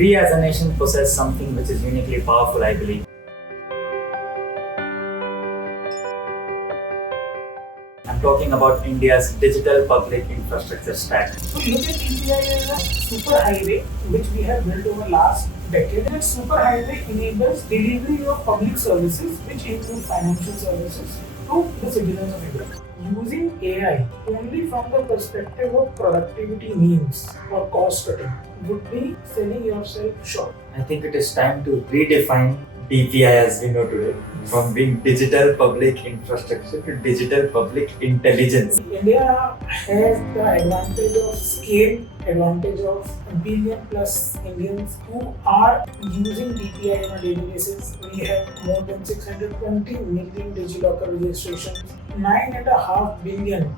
We as a nation possess something which is uniquely powerful, I believe. I'm talking about India's digital public infrastructure stack. So look at DPI as a super highway which we have built over last decade. That super highway enables delivery of public services which include financial services to the citizens of India. Using AI only from the perspective of productivity means or cost cutting would be selling yourself short. I think it is time to redefine DPI as we know today, from being digital public infrastructure to digital public intelligence. India has the advantage of scale, advantage of a billion plus Indians who are using DPI on a daily basis. We have more than 620 million DigiLocker registrations, 9.5 billion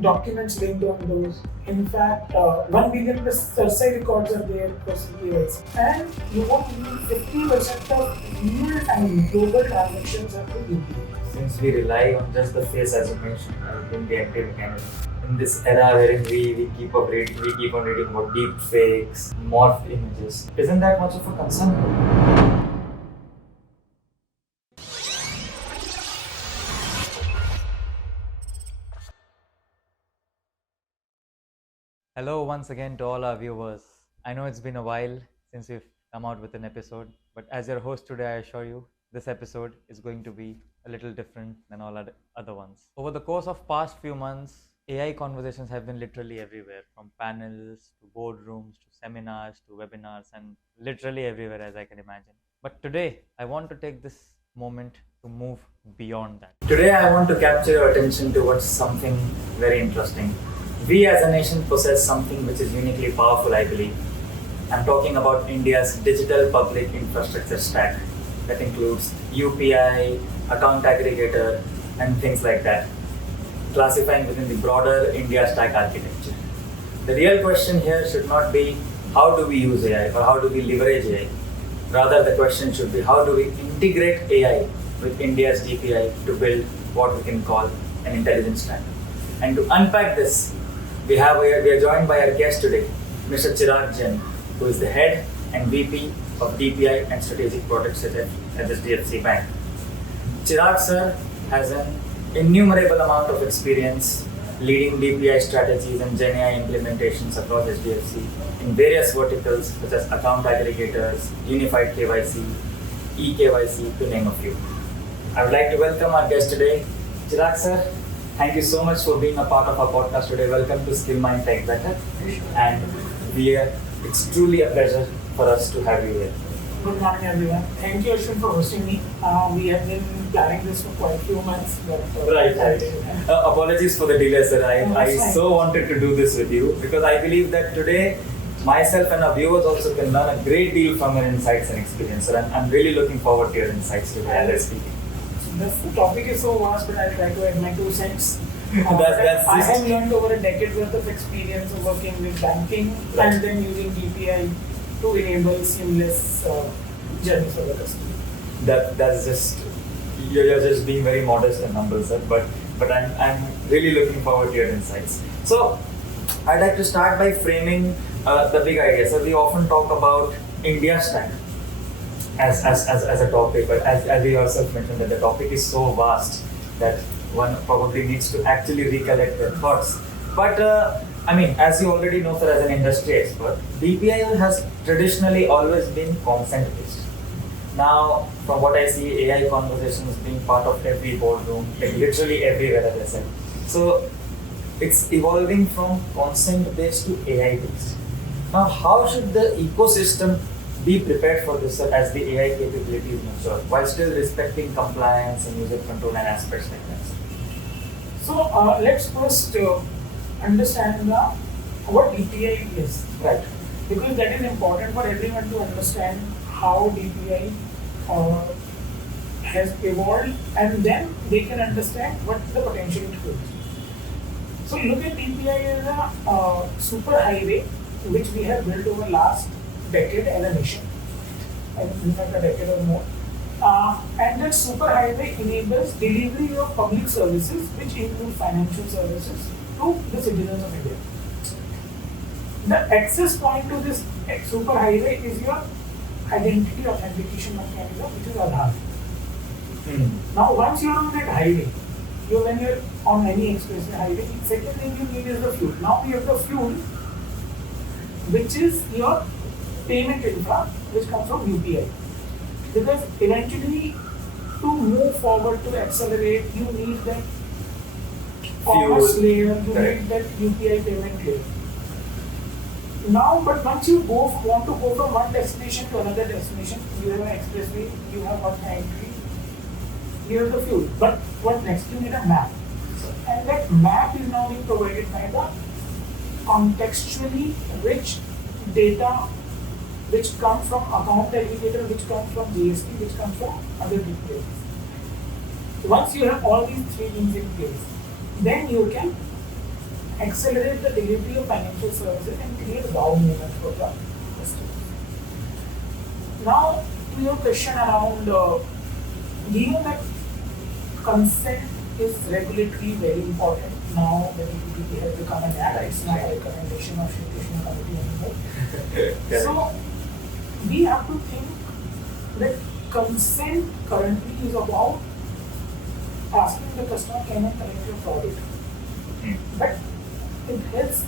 documents linked on those. In fact, 1 billion plus CERSAI records are there for CPIs. And you won't need 50% of real-time global transactions are through DPI. Since we rely on just the face, as you mentioned, in the active mechanism, in this era wherein we keep on reading about deep fakes, morph images, isn't that much of a concern? Hello once again to all our viewers. I know it's been a while since we've come out with an episode, but as your host today, I assure you, this episode is going to be a little different than all other ones. Over the course of past few months, AI conversations have been literally everywhere, from panels to boardrooms to seminars to webinars, and literally everywhere as I can imagine. But today, I want to take this moment to move beyond that. Today, I want to capture your attention towards something very interesting. We as a nation possess something which is uniquely powerful, I believe. I'm talking about India's digital public infrastructure stack that includes UPI, account aggregator, and things like that, classifying within the broader India stack architecture. The real question here should not be how do we use AI or how do we leverage AI. Rather, the question should be how do we integrate AI with India's DPI to build what we can call an intelligence stack. And to unpack this, we are joined by our guest today, Mr. Chirag Jain, who is the head and VP of DPI and Strategic Projects at HDFC Bank. Chirag sir has an innumerable amount of experience leading DPI strategies and GenAI implementations across HDFC in various verticals such as account aggregators, unified KYC, eKYC, to name a few. I would like to welcome our guest today, Chirag sir. Thank you so much for being a part of our podcast today. Welcome to Skillmine Tech Baithak. And it's truly a pleasure for us to have you here. Good morning, everyone. Thank you, Ashwin, for hosting me. We have been planning this for quite a few months. But, Right. Apologies for the delay, sir. I so wanted to do this with you because I believe that today myself and our viewers also can learn a great deal from your insights and experience. So I'm really looking forward to your insights today as I speak. The topic is so vast, but I'll try to add my 2 cents. I have learned over a decade worth of experience of working with banking and then using DPI to enable seamless journeys for the customer. That's just you're just being very modest and humble, sir. But I'm really looking forward to your insights. So I'd like to start by framing the big idea. So we often talk about India stack as a topic, but as we also mentioned that the topic is so vast that one probably needs to actually recollect their thoughts. But as you already know, sir, as an industry expert, DPI has traditionally always been consent-based. Now, from what I see, AI conversations being part of every boardroom, like literally everywhere, as I said. So it's evolving from consent-based to AI-based. Now, how should the ecosystem be prepared for this as the AI capabilities mature, while still respecting compliance and user control and aspects like that? So let's first understand what DPI is. Right. Because that is important for everyone to understand how DPI has evolved, and then they can understand what the potential it holds. So look at DPI as a super highway which we have built over last decade as a nation, in fact a decade or more. And that super highway enables delivery of public services which include financial services to the citizens of India. The access point to this superhighway is your identity authentication mechanism, which is Aadhaar. Now, once you're on that highway, when you're on any expressway highway, second thing you need is the fuel. Now we have the fuel, which is your payment infra, which comes from UPI. Because eventually, to move forward, to accelerate, you need that commerce layer, you need that UPI payment layer. Now, but once you want to go from one destination to another destination, you have an expressway, you have one entry, you have the fuel. But what next? You need a map. And that map is now being provided by the contextually rich data which comes from account aggregator, which comes from GST, which comes from other details. Once you have all these three things in place, then you can accelerate the delivery of financial services and create wow moments for the customers. Now, to your question around, given that consent is regulatory very important, now the DPI has become an act, it's not a recommendation of Shri Krishna Committee anymore. So, we have to think that consent currently is about asking the customer, can I collect your product? But it has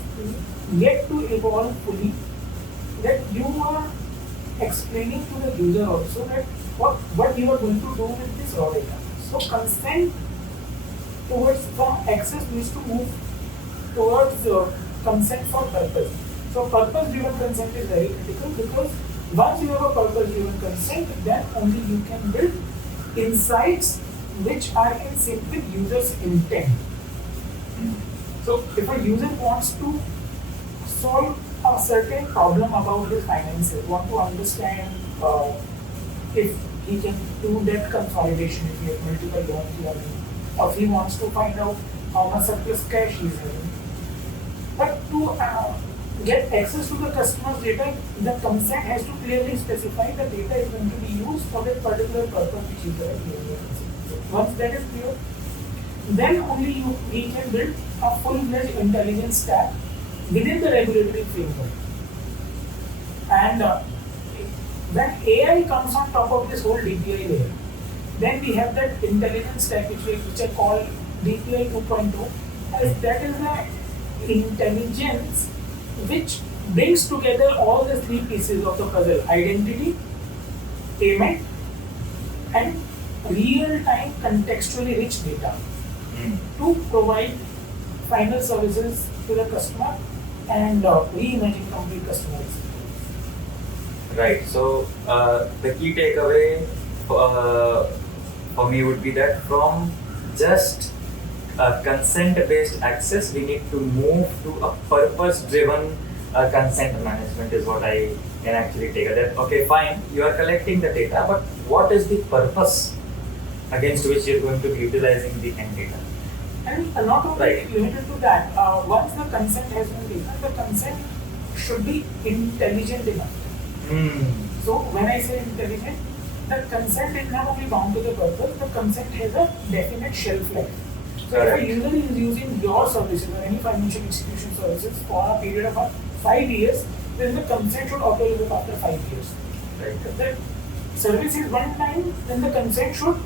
yet to evolve fully that you are explaining to the user also that what you are going to do with this raw data. So consent from access needs to move towards consent for purpose. So purpose-driven consent is very critical, because once you have a purpose-driven consent, then only you can build insights which are in sync with user's intent. So if a user wants to solve a certain problem about his finances, want to understand if he can do debt consolidation, if he has multiple loans he has, or if he wants to find out how much surplus cash he is having. But to get access to the customer's data, the consent has to clearly specify the data is going to be used for that particular purpose which is there. Once that is clear, then only he can build a full-fledged intelligence stack within the regulatory framework. And when AI comes on top of this whole DPI layer, then we have that intelligence stack which I call DPI 2.0. That is the intelligence which brings together all the three pieces of the puzzle: identity, payment, and real-time contextually rich data to provide final services to the customer and reimagine complete customer experience. Right. So the key takeaway for me would be that from just consent-based access, we need to move to a purpose-driven consent management is what I can actually take. That okay, fine, you are collecting the data, but what is the purpose against which you're going to be utilizing the end data? And not only limited to that, once the consent has been taken, the consent should be intelligent enough. So when I say intelligent, the consent is not only bound to the purpose, the consent has a definite shelf life. So if a user is using your services or any financial institution services for a period of 5 years, then the consent should auto-renew after 5 years. Right. If the service is one time, then the consent should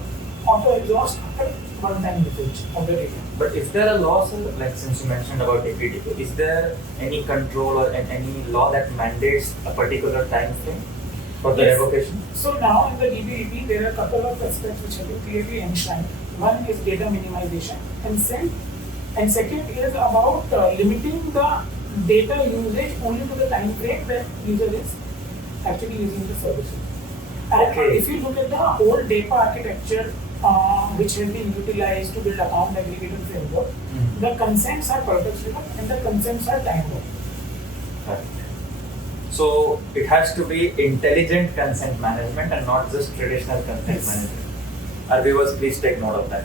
auto-exhaust after one-time usage of the data. But is there a law, sir, like since you mentioned about DPI, is there any control or any law that mandates a particular time frame for the revocation? So now in the DPI, there are a couple of aspects which have been clearly enshrined. One is data minimization, consent, and second is about limiting the data usage only to the time frame that user is actually using the services. And if you look at the whole data architecture which has been utilized to build account aggregator framework, the consents are purpose-driven and the consents are time-bound. Right. So it has to be intelligent consent management and not just traditional consent management. Our viewers, please take note of that.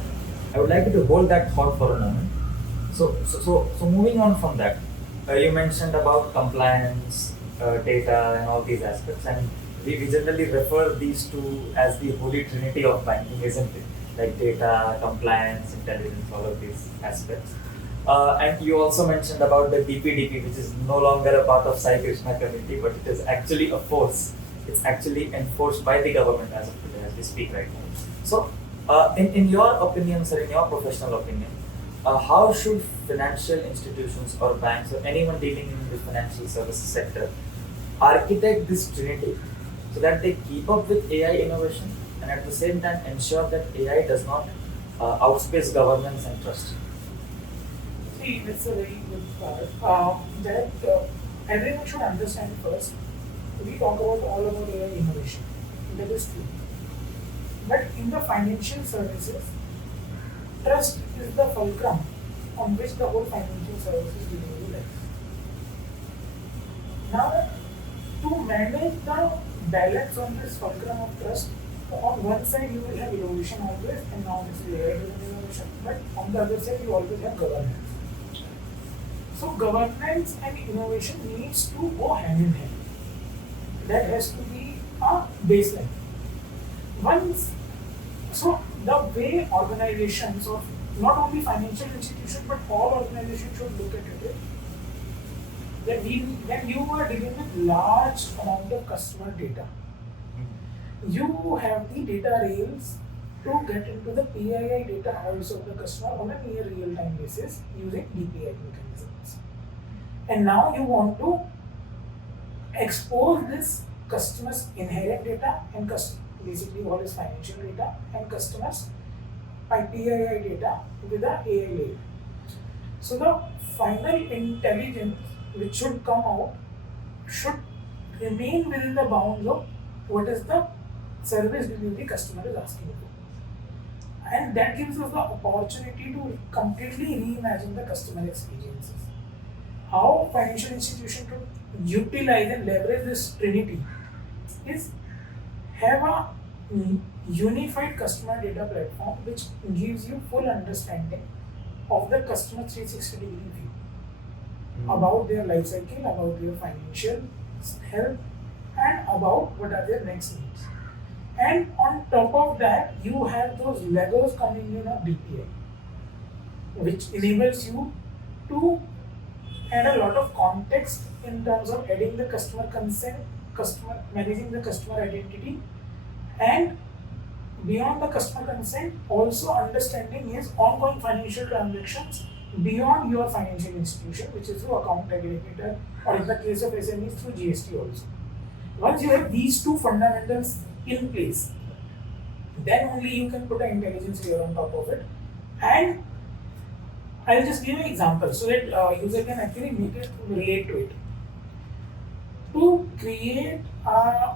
I would like you to hold that thought for a moment. So moving on from that, you mentioned about compliance, data, and all these aspects, and we generally refer these two as the holy trinity of banking, isn't it? Like data, compliance, intelligence, all of these aspects. And you also mentioned about the DPDP, which is no longer a part of Sai Krishna committee, but it is actually a force. It's actually enforced by the government as of today, as we speak right now. So, in your opinion, sir, in your professional opinion, how should financial institutions or banks or anyone dealing in the financial services sector architect this trinity so that they keep up with AI innovation and at the same time ensure that AI does not outpace governance and trust? See, it's a very good part. That everyone should understand first. We talk about all about AI innovation. That is true. But in the financial services, trust is the fulcrum on which the whole financial services delivery lies. Now, to manage the balance on this fulcrum of trust, on one side you will have innovation always, and now this is AI-driven innovation. But on the other side, you always have governance. So governance and innovation needs to go hand in hand. That has to be a baseline. So the way organizations, or not only financial institutions but all organizations should look at it, that when you are dealing with large amount of customer data, you have the data rails to get into the PII data halls of the customer on a near real-time basis using DPI mechanisms. And now you want to expose this customer's inherent data and basically all is financial data and customers by PII data with the AI layer. So the final intelligence which should come out should remain within the bounds of what is the service delivery customer is asking for. And that gives us the opportunity to completely reimagine the customer experiences. How financial institutions should utilize and leverage this trinity is have a unified customer data platform which gives you full understanding of the customer 360 degree view about their life cycle, about their financial health, and about what are their next needs. And on top of that, you have those Legos coming in of DPI, which enables you to add a lot of context in terms of adding the customer consent, managing the customer identity, and beyond the customer consent, also understanding his ongoing financial transactions beyond your financial institution, which is through account aggregator, or in the case of SMEs, through GST also. Once you have these two fundamentals in place, then only you can put an intelligence layer on top of it. And I'll just give an example so that user can actually make it relate to it. To create a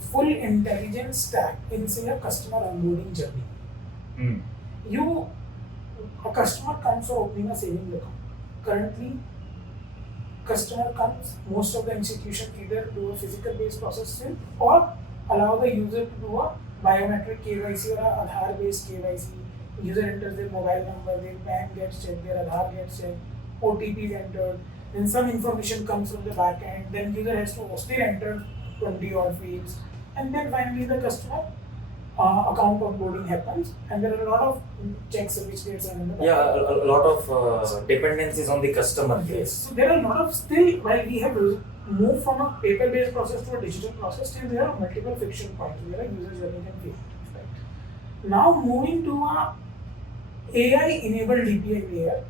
full intelligence stack in, say, a customer onboarding journey, a customer comes for opening a savings account. Currently, customer comes, most of the institutions either do a physical based process still or allow the user to do a biometric KYC or a Aadhaar based KYC. User enters their mobile number, their PAN gets checked, their Aadhaar gets checked, OTP is entered, then some information comes from the back end, then user has to still enter 20 odd fields, and then finally the customer account onboarding happens, and there are a lot of checks which gets run in the back. Yeah, a lot of dependencies on the customer. Yes, so there are a lot of still, while we have moved from a paper-based process to a digital process, still there are multiple friction points where a user journey can fail. Right. Now moving to a AI-enabled DPI layer,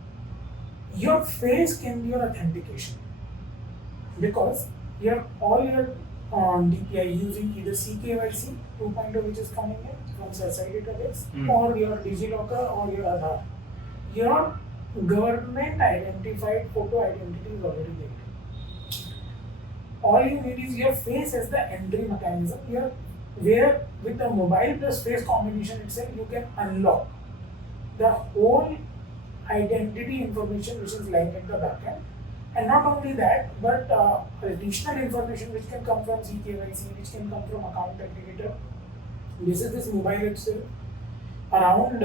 your face can be your authentication because all your DPI using either CKYC 2.0 which is coming in from SI database or your DigiLocker or your Aadhaar. Your government identified photo identity is already there. All you need is your face as the entry mechanism where with the mobile plus face combination itself you can unlock the whole identity information which is lying at the backend. And not only that, but additional information which can come from CKYC, which can come from account aggregator. This is this mobile itself around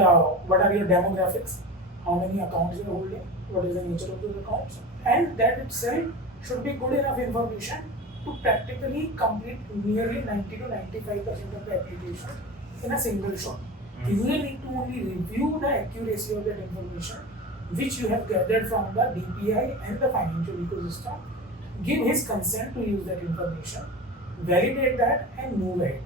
what are your demographics, how many accounts you are holding, what is the nature of those accounts, and that itself should be good enough information to practically complete nearly 90 to 95% of the application in a single shot. You will need to only review the accuracy of that information which you have gathered from the DPI and the financial ecosystem, give his consent to use that information, validate that, and move ahead.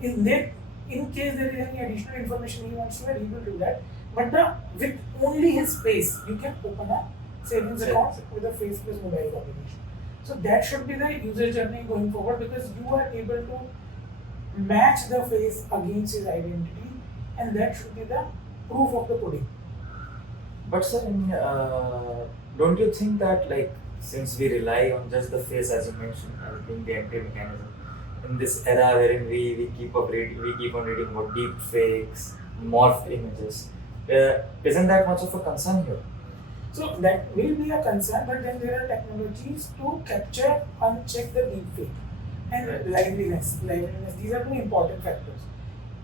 In case there is any additional information he wants to add, he will do that. But with only his face, you can open a savings account with a face plus mobile combination. So that should be the user journey going forward, because you are able to match the face against his identity, and that should be the proof of the pudding. But sir, don't you think that, like, since we rely on just the face, as you mentioned, as being the entry mechanism, in this era wherein we keep on reading about deep fakes, morphed images, isn't that much of a concern here? So that will be a concern, but then there are technologies to capture and check the deep fake and liveliness. These are two important factors.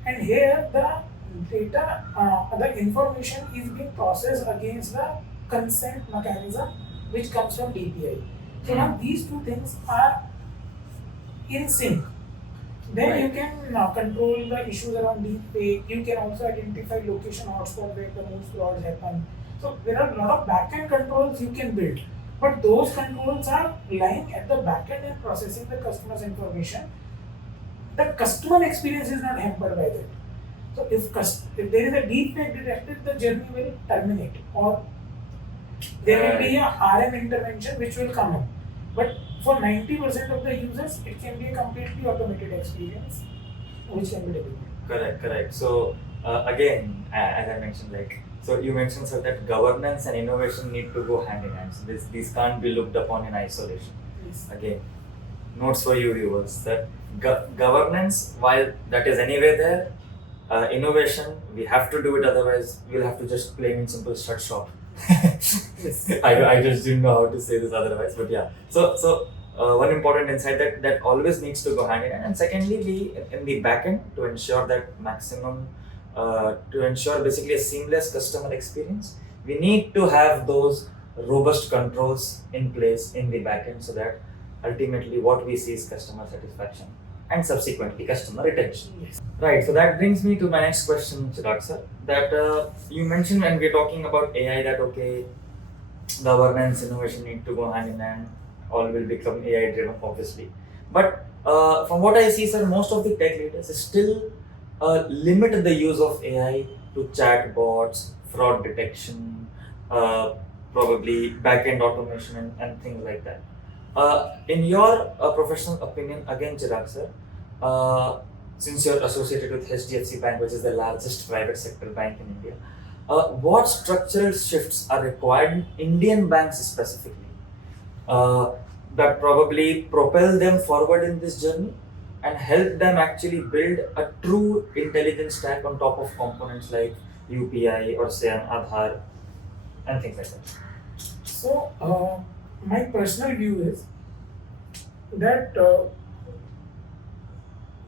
And here the data, the information is being processed against the consent mechanism which comes from DPI. So now these two things are in sync. Then you can control the issues around deep fake. You can also identify location hotspot where the most frauds happen. So there are a lot of backend controls you can build, but those controls are lying at the backend and processing the customer's information. The customer experience is not hampered by that. So if there is a deep fake detected, the journey will terminate, or there will be a RM intervention which will come in. But for 90% of the users, it can be a completely automated experience which can be delivered. Correct. So again, as I mentioned, so you mentioned, sir, that governance and innovation need to go hand in hand. So these can't be looked upon in isolation. Yes. Again, notes for you viewers, that governance, while that is anyway there, innovation, we have to do it, otherwise we'll have to just plain and simple shut shop. Yes. I just didn't know how to say this otherwise, but yeah. So one important insight that always needs to go hand in hand, and secondly, we in the backend to ensure that maximum, to ensure basically a seamless customer experience, we need to have those robust controls in place in the backend, so that ultimately what we see is customer satisfaction and subsequently customer retention. Yes. Right, so that brings me to my next question, Chirag sir, that you mentioned when we're talking about AI that okay, governance, innovation need to go hand in hand, all will become AI driven obviously. But from what I see, sir, most of the tech leaders still limit the use of AI to chatbots, fraud detection, probably back-end automation and things like that. In your professional opinion, again, Chirag sir, since you're associated with HDFC Bank, which is the largest private sector bank in India, what structural shifts are required in Indian banks specifically that probably propel them forward in this journey and help them actually build a true intelligence stack on top of components like UPI or say an Aadhaar and things like that? So my personal view is that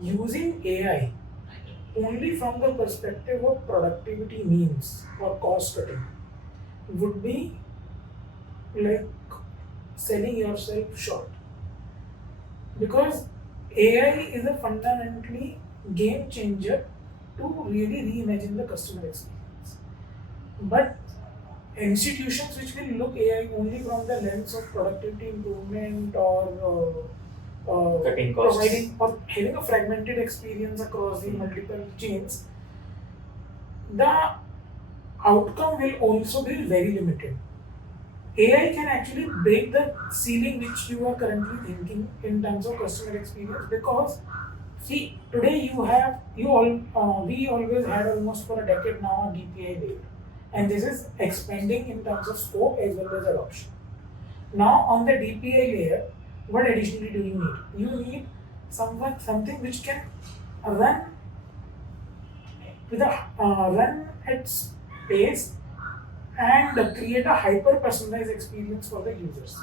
using AI only from the perspective of productivity means or cost cutting would be like selling yourself short, because AI is a fundamentally game changer to really reimagine the customer experience. But institutions which will look AI only from the lens of productivity improvement or Cutting costs, providing or having a fragmented experience across the multiple chains, the outcome will also be very limited. AI can actually break the ceiling which you are currently thinking in terms of customer experience, because see, today we always had almost for a decade now a DPI layer, and this is expanding in terms of scope as well as adoption. Now on the DPI layer, what additionally do you need? You need something which can run run at pace and create a hyper personalized experience for the users.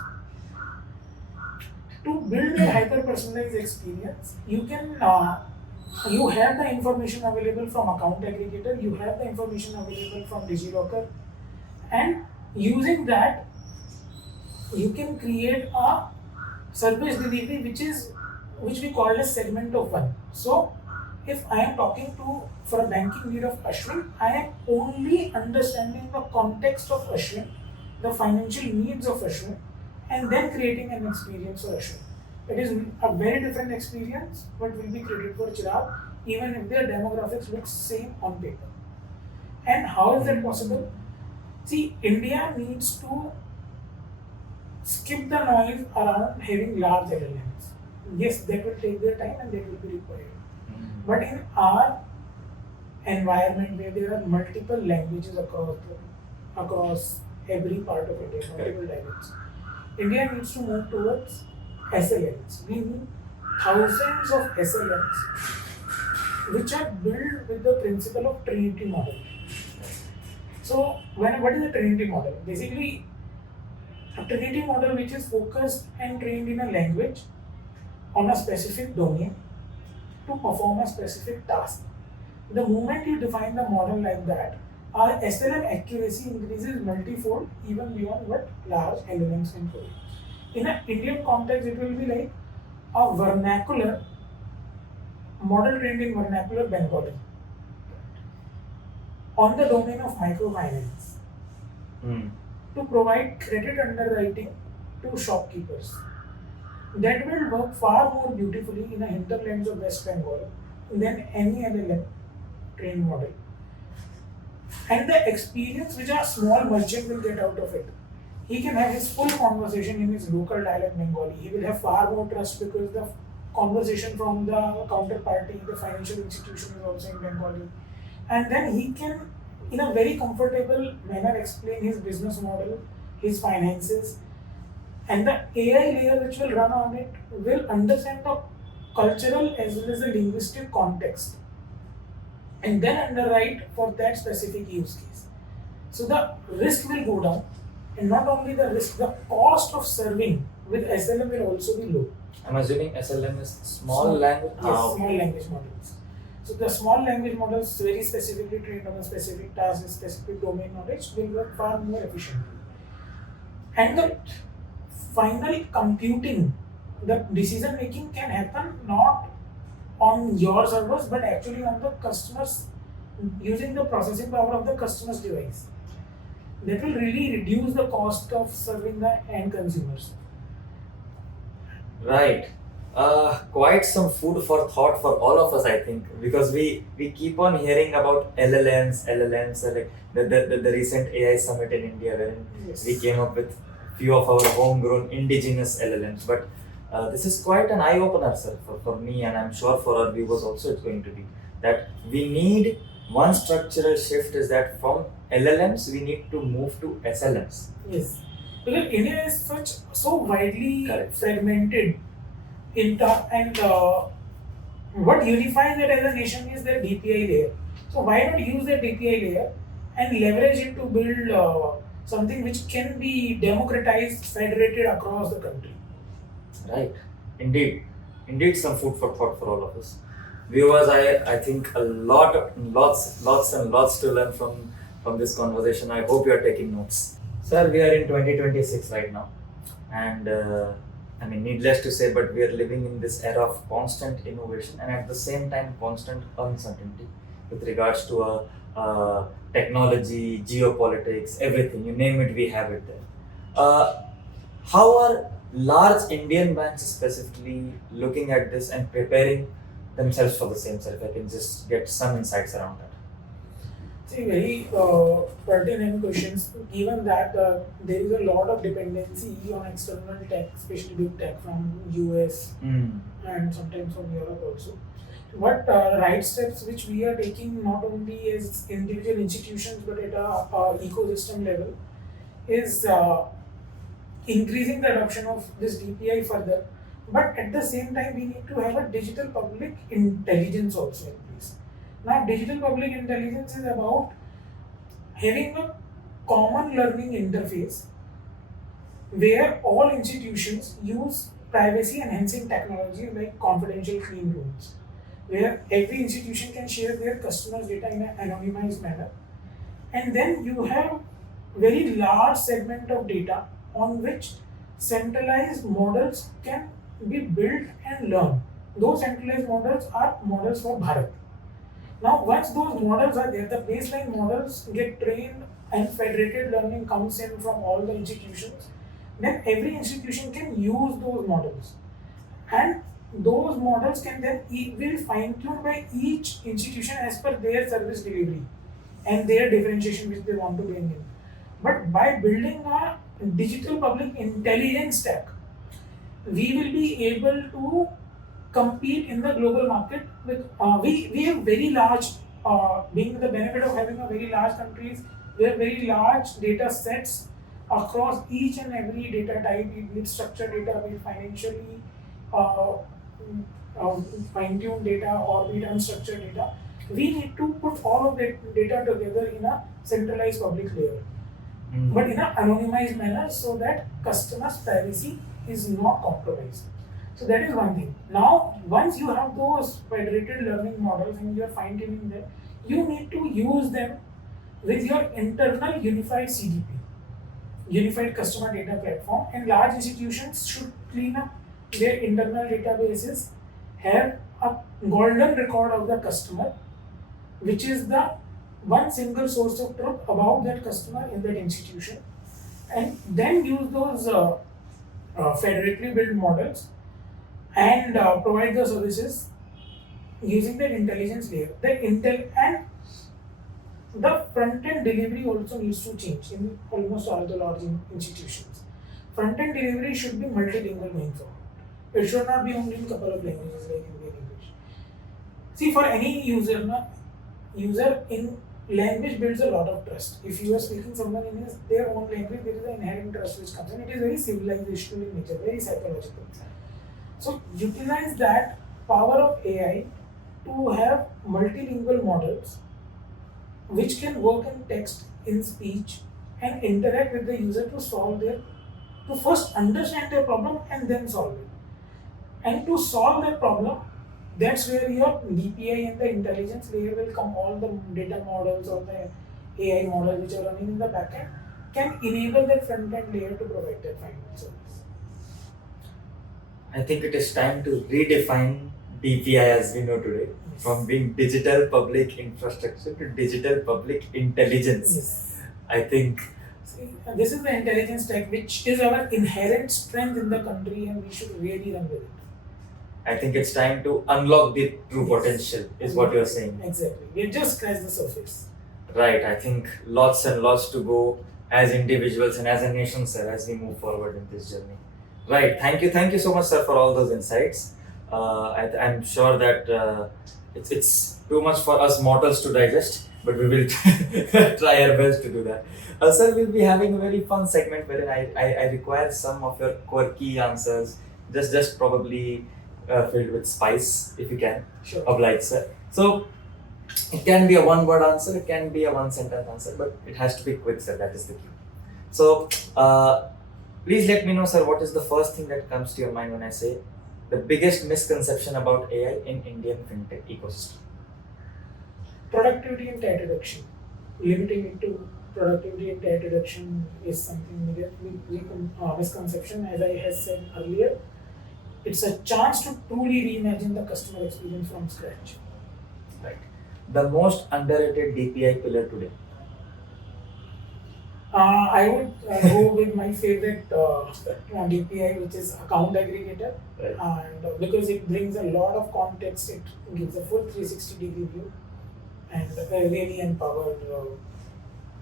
To build a hyper personalized experience, you have the information available from account aggregator, you have the information available from DigiLocker, and using that you can create a service delivery which we call as segment of one. So if I am talking to for a banking need of Ashwin, I am only understanding the context of Ashwin, the financial needs of Ashwin, and then creating an experience for Ashwin. It is a very different experience, but will be created for Chirag, even if their demographics look same on paper. And how is that possible? See, India needs to skip the noise around having large LLMs. Yes, that will take their time and that will be required. But in our environment where there are multiple languages across every part of India, multiple dialects, India needs to move towards SLMs. We need thousands of SLMs which are built with the principle of Trinity model. So, what is a Trinity model? Basically, a Trinity model which is focused and trained in a language on a specific domain to perform a specific task. The moment you define the model like that, our SLM accuracy increases multifold even beyond what large LLMs can provide. In an Indian context, it will be like a vernacular model trained in vernacular Bengali on the domain of microfinance to provide credit underwriting to shopkeepers. That will work far more beautifully in a hinterlands of West Bengal than any LLM trained model. And the experience which a small merchant will get out of it, he can have his full conversation in his local dialect Bengali. He will have far more trust because the conversation from the counterparty, the financial institution, is also in Bengali. And then he can, in a very comfortable manner, explain his business model, his finances, and the AI layer which will run on it will understand the cultural as well as the linguistic context and then underwrite for that specific use case. So the risk will go down, and not only the risk, the cost of serving with SLM will also be low. I'm assuming SLM is small language. Yes, small language models. So the small language models very specifically trained on a specific task and specific domain knowledge will work far more efficiently. And the final computing, the decision making can happen not on your servers but actually on the customers using the processing power of the customer's device. That will really reduce the cost of serving the end consumers. Right. Quite some food for thought for all of us, I think, because we keep on hearing about LLMs, like the recent AI summit in India, wherein we came up with few of our homegrown indigenous LLMs. But this is quite an eye opener, sir, for me, and I'm sure for our viewers also it's going to be that we need one structural shift is that from LLMs we need to move to SLMs. Yes, because India is so widely fragmented and what unifies it as a nation is the DPI layer. So why not use the DPI layer and leverage it to build something which can be democratized, federated across the country. Right. Indeed some food for thought for all of us. Viewers, I think lots and lots to learn from this conversation. I hope you are taking notes. Sir, we are in 2026 right now, and I mean, needless to say, but we are living in this era of constant innovation and at the same time constant uncertainty with regards to technology, geopolitics, everything. You name it, we have it there. How are large Indian banks specifically looking at this and preparing themselves for the same? Sir, if I can just get some insights around that. See, very pertinent questions. Given that there is a lot of dependency on external tech, especially big tech from US and sometimes from Europe also. What right steps which we are taking not only as individual institutions but at a ecosystem level is increasing the adoption of this DPI further. But at the same time, we need to have a digital public intelligence also in place. Now, digital public intelligence is about having a common learning interface where all institutions use privacy enhancing technology like confidential clean rooms, where every institution can share their customers' data in an anonymized manner. And then you have very large segment of data on which centralized models can be built and learn. Those centralized models are models for Bharat. Now, once those models are there, the baseline models get trained and federated learning comes in from all the institutions. Then every institution can use those models, and those models can then will fine tuned by each institution as per their service delivery and their differentiation which they want to bring in. But by building a digital public intelligence stack, we will be able to compete in the global market with we have very large being the benefit of having a very large countries. We have very large data sets across each and every data type, be it structured data, be it financially uh, fine-tuned data, or be it unstructured data. We need to put all of that data together in a centralized public layer, but in an anonymized manner so that customers' privacy is not compromised. So that is one thing. Now, once you have those federated learning models and you are fine tuning them, you need to use them with your internal unified CDP, unified customer data platform, and large institutions should clean up their internal databases, have a golden record of the customer, which is the one single source of truth about that customer in that institution, and then use those federally built models and provide the services using that intelligence layer. The intel and the front end delivery also needs to change in almost all the large institutions. Front end delivery should be multilingual going forward. It should not be only in a couple of languages like Indian English. See, for any user in language builds a lot of trust. If you are speaking someone in their own language, there is an inherent trust which comes in. It is very civilizational in nature, very psychological. So utilize that power of AI to have multilingual models which can work in text, in speech, and interact with the user to solve to first understand their problem and then solve it. And to solve that problem, that's where your DPI and the intelligence layer will come. All the data models or the AI models which are running in the backend can enable that front end layer to provide that final service. I think it is time to redefine DPI as we know today, from being digital public infrastructure to digital public intelligence. Yes. I think This is the intelligence tech which is our inherent strength in the country, and we should really run with it. I think it's time to unlock the true potential, is what you're saying. Exactly. We've just scratched the surface. Right. I think lots and lots to go as individuals and as a nation, sir, as we move forward in this journey. Right. Thank you so much, sir, for all those insights. I'm sure that it's too much for us mortals to digest, but we will try our best to do that. Sir, we'll be having a very fun segment wherein I require some of your quirky answers, just probably filled with spice, if you can. Sure. Oblige, sir. So, it can be a one-word answer, it can be a one-sentence answer, but it has to be quick, sir. That is the key. So, please let me know, sir, what is the first thing that comes to your mind when I say the biggest misconception about AI in Indian fintech ecosystem? Productivity and debt reduction. Limiting it to productivity and debt reduction is something misconception. As I have said earlier, it's a chance to truly reimagine the customer experience from scratch. Right. The most underrated DPI pillar today. I would go with my favorite DPI, which is account aggregator, Right. and because it brings a lot of context, it gives a full 360-degree view, and really empowered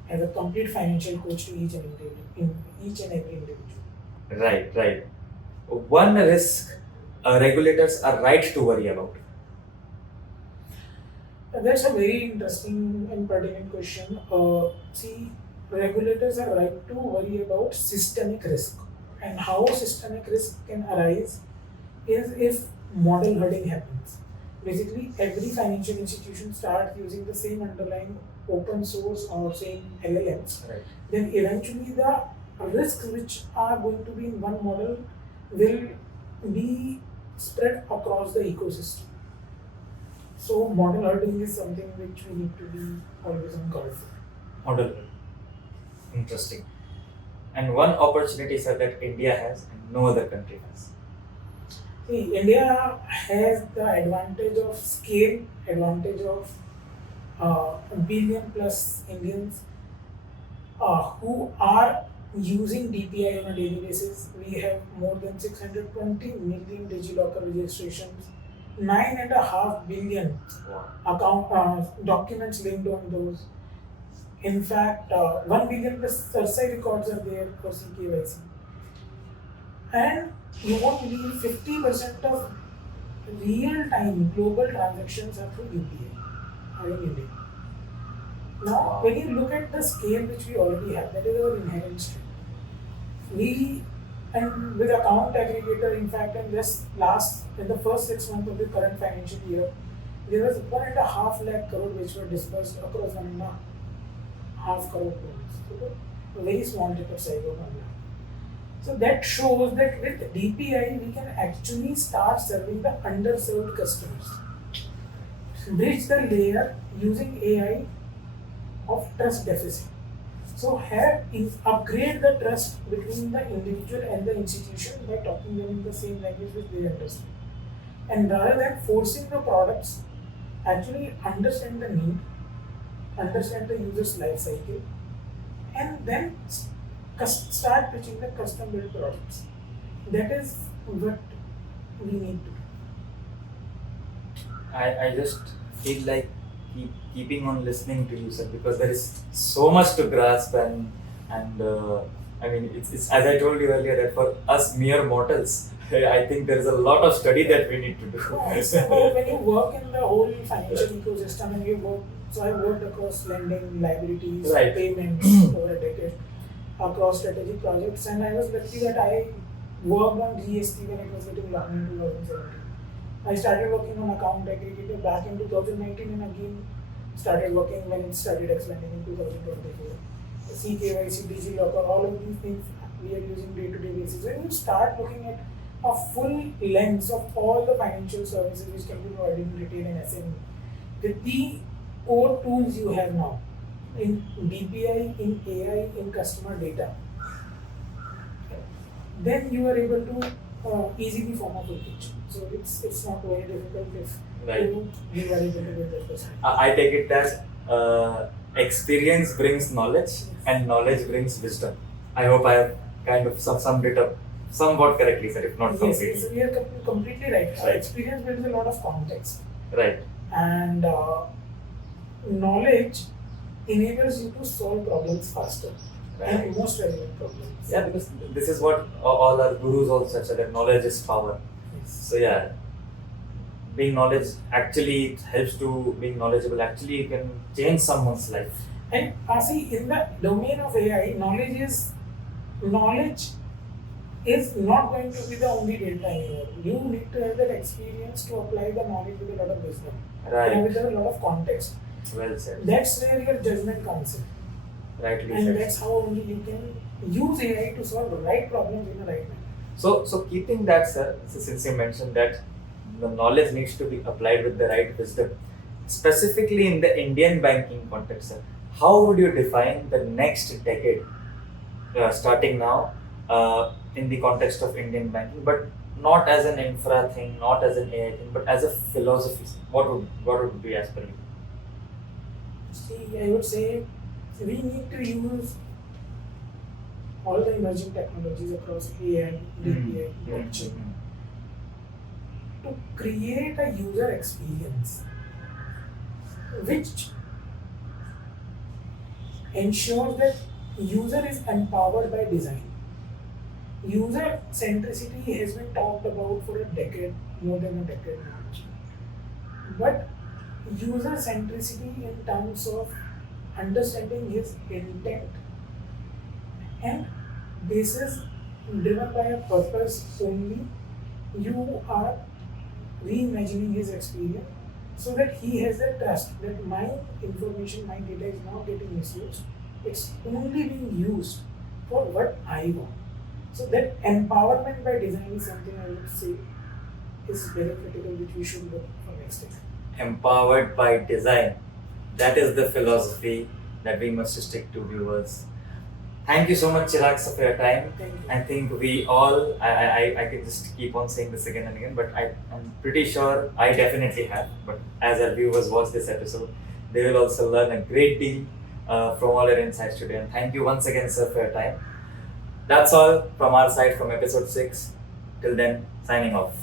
as a complete financial coach to each and every individual. Right. One risk regulators are right to worry about. That's a very interesting and pertinent question. See, regulators are right to worry about systemic risk, and how systemic risk can arise is if model herding happens. Basically, every financial institution starts using the same underlying open source or same LLMs. Right. Then eventually the risks which are going to be in one model will be spread across the ecosystem. So model herding is something which we need to be always on guard for. Model. Interesting. And one opportunity, sir, that India has and no other country has. See, India has the advantage of scale, advantage of a billion plus Indians who are using DPI on a daily basis. We have more than 620 million DigiLocker registrations, 9.5 billion account documents linked on those. In fact, 1 billion plus CERSI records are there for CKYC. And you won't believe 50% of real-time global transactions are through UPI in India. Now, when you look at the scale which we already have, that is our inherent strength. We, and with account aggregator, in fact, in the first 6 months of the current financial year, there was 1.5 lakh crore which were disbursed across 1.5 crore loans. So, a very small ticket size of 1 lakh. So that shows that with DPI we can actually start serving the underserved customers. Bridge the layer using AI of trust deficit. So upgrade the trust between the individual and the institution by talking them in the same language which they understand. And rather than forcing the products, actually understand the need, understand the user's life cycle, and then start pitching the custom built products. That is what we need to do. I just feel like keeping on listening to you, sir, because there is so much to grasp and I mean it's as I told you earlier that for us mere mortals, I think there is a lot of study that we need to do. So when you work in the whole financial ecosystem and you work, so I worked across lending, liabilities, Right. payments over a decade, across strategic projects, and I was lucky that I worked on GST when it was getting launched in 2017. I started working on account aggregator back in 2019 and again started working when it started expanding in 2024. CKYC, DigiLocker, all of these things we are using day-to-day basis. When you start looking at a full lens of all the financial services which can be provided in retail and SME, with the core tools you have now in DPI, in AI, in customer data, then you are able to easily form a full picture. So it's not very difficult if Right. you are able to get that person. I take it that experience brings knowledge and knowledge brings wisdom. I hope I have kind of summed it up somewhat correctly, sir, if not completely. Yes, so you are completely right. Right. Experience builds a lot of context, Right. and knowledge enables you to solve problems faster and most relevant problems. Yeah, because this is what all our gurus also said, that knowledge is power. Yes. So yeah, being knowledge actually helps to being knowledgeable. Actually, you can change someone's life. And see, in the domain of AI, knowledge is not going to be the only data anymore. You need to have that experience to apply the knowledge with a lot of wisdom, Right. and with a lot of context. Well said. That's where your judgment comes in, Rightly and said. that's how only you can use AI to solve the right problems in the right manner. So keeping that, sir, so since you mentioned that the knowledge needs to be applied with the right wisdom, specifically in the Indian banking context, sir, how would you define the next decade, starting now, in the context of Indian banking, but not as an infra thing, not as an AI thing, but as a philosophy? What would be as per you? See, I would say we need to use all the emerging technologies across AI, DPI, blockchain to create a user experience which ensures that user is empowered by design. User centricity has been talked about for a decade, more than a decade now. But user centricity in terms of understanding his intent and basis driven by a purpose only, you are reimagining his experience so that he has the trust that my information, my data is not getting misused. It's only being used for what I want. So that empowerment by design is something I would say is very critical, which we should look for next time. Empowered by design. That is the philosophy that we must stick to, viewers. Thank you so much, Chirag, sir, for your time. Thank you. I think we all, I can just keep on saying this again and again, but I'm pretty sure I definitely have. But as our viewers watch this episode, they will also learn a great deal from all your insights today. And thank you once again, sir, for your time. That's all from our side from episode 6. Till then, signing off.